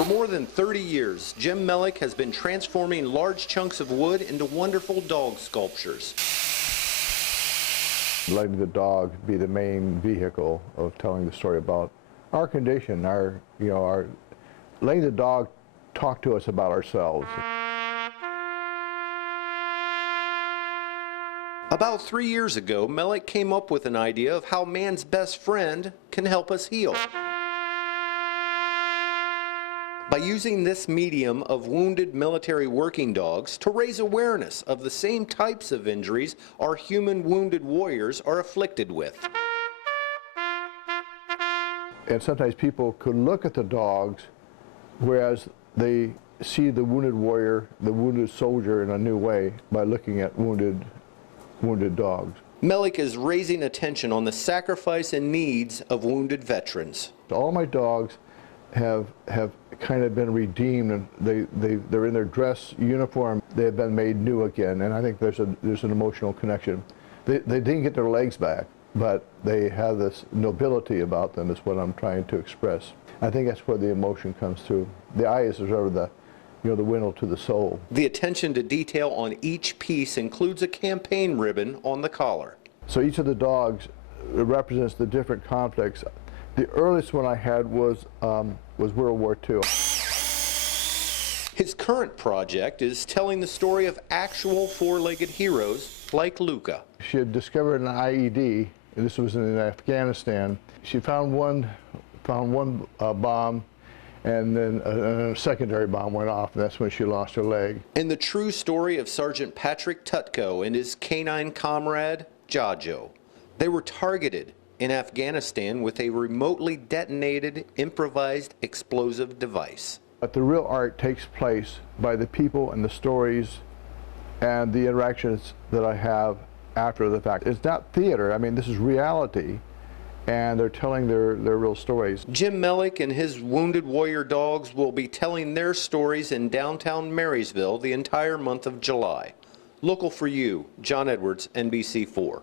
For more than 30 years, Jim Mellick has been transforming large chunks of wood into wonderful dog sculptures. Letting the dog be the main vehicle of telling the story about our condition, letting the dog talk to us about ourselves. About 3 years ago, Mellick came up with an idea of how man's best friend can help us heal. By using this medium of wounded military working dogs to raise awareness of the same types of injuries our human wounded warriors are afflicted with. And sometimes people could look at the dogs, whereas they see the wounded warrior, the wounded soldier in a new way by looking at wounded dogs. Mellick is raising attention on the sacrifice and needs of wounded veterans. All my dogs have kind of been redeemed, and they're in their dress uniform. They have been made new again, and I think there's an emotional connection. They didn't get their legs back, but they have this nobility about them, is what I'm trying to express. I think that's where the emotion comes through. The eye is sort of the window to the soul. The attention to detail on each piece includes a campaign ribbon on the collar. So each of the dogs represents the different conflicts. The earliest one I had was World War II. His current project is telling the story of actual four-legged heroes like Luca. She had discovered an IED, and this was in Afghanistan. She found one bomb, and then a secondary bomb went off, and that's when she lost her leg. And the true story of Sergeant Patrick Tutko and his canine comrade, Jajo. They were targeted in Afghanistan with a remotely detonated, improvised explosive device. But the real art takes place by the people and the stories and the interactions that I have after the fact. It's not theater. I mean, this is reality, and they're telling their real stories. Jim Mellick and his wounded warrior dogs will be telling their stories in downtown Marysville the entire month of July. Local for you, John Edwards, NBC4.